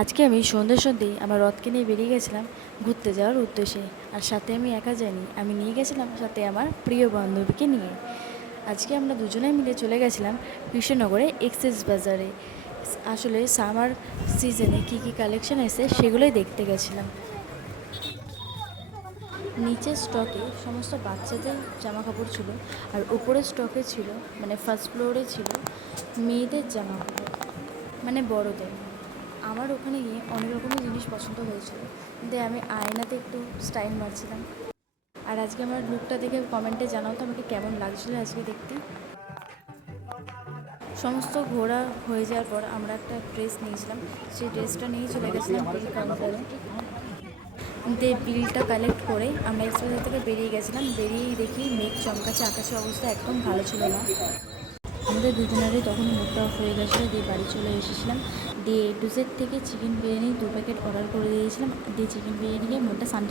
আজকে আমি সন্ধ্যেই আমার রথকে নিয়ে বেরিয়ে গেছিলাম ঘুরতে যাওয়ার উদ্দেশ্যে। আর সাথে আমি একা যাইনি, আমি নিয়ে গেছিলাম সাথে আমার প্রিয় বান্ধবীকে নিয়ে। আজকে আমরা দুজনে মিলে চলে গেছিলাম কৃষ্ণনগরে এক্সেস বাজারে। আসলে সামার সিজনে কী কী কালেকশন এসে সেগুলোই দেখতে গেছিলাম। নিচের স্টকে সমস্ত বাচ্চাদের জামা কাপড় ছিল, আর উপরের স্টকে ছিল, মানে ফার্স্ট ফ্লোরে ছিল মেয়েদের জামা কাপড়, মানে বড়দের। আমার ওখানে গিয়ে অনেক রকমের জিনিস পছন্দ হয়েছিল, কিন্তু আমি আয়নাতে একটু স্টাইল মারছিলাম। আর আজকে আমার লুকটা দেখে কমেন্টে জানাও তো আমাকে কেমন লাগছিলো আজকে দেখতে। সমস্ত ঘোরা হয়ে যাওয়ার পর আমরা একটা ড্রেস নিয়েছিলাম, সেই ড্রেসটা নিয়েই চলে গেছিলাম বিল কাউন্টারে। দিয়ে বিলটা কালেক্ট করে আমরা এক্সপ্রেস থেকে বেরিয়ে গেছিলাম। বেরিয়েই দেখি মেঘ চমকাচ্ছে, আকাশের অবস্থা একদম ভালো ছিল না। আমাদের দুজনেরই তখন মুডটা অফ হয়ে গেছিলো, দিয়ে বাড়ি চলে এসেছিলাম। দিয়ে A to Z থেকে চিকেন বিরিয়ানি 2 প্যাকেট অর্ডার করে দিয়েছিলাম, দিয়ে চিকেন বিরিয়ানি খেয়ে মনটা শান্তি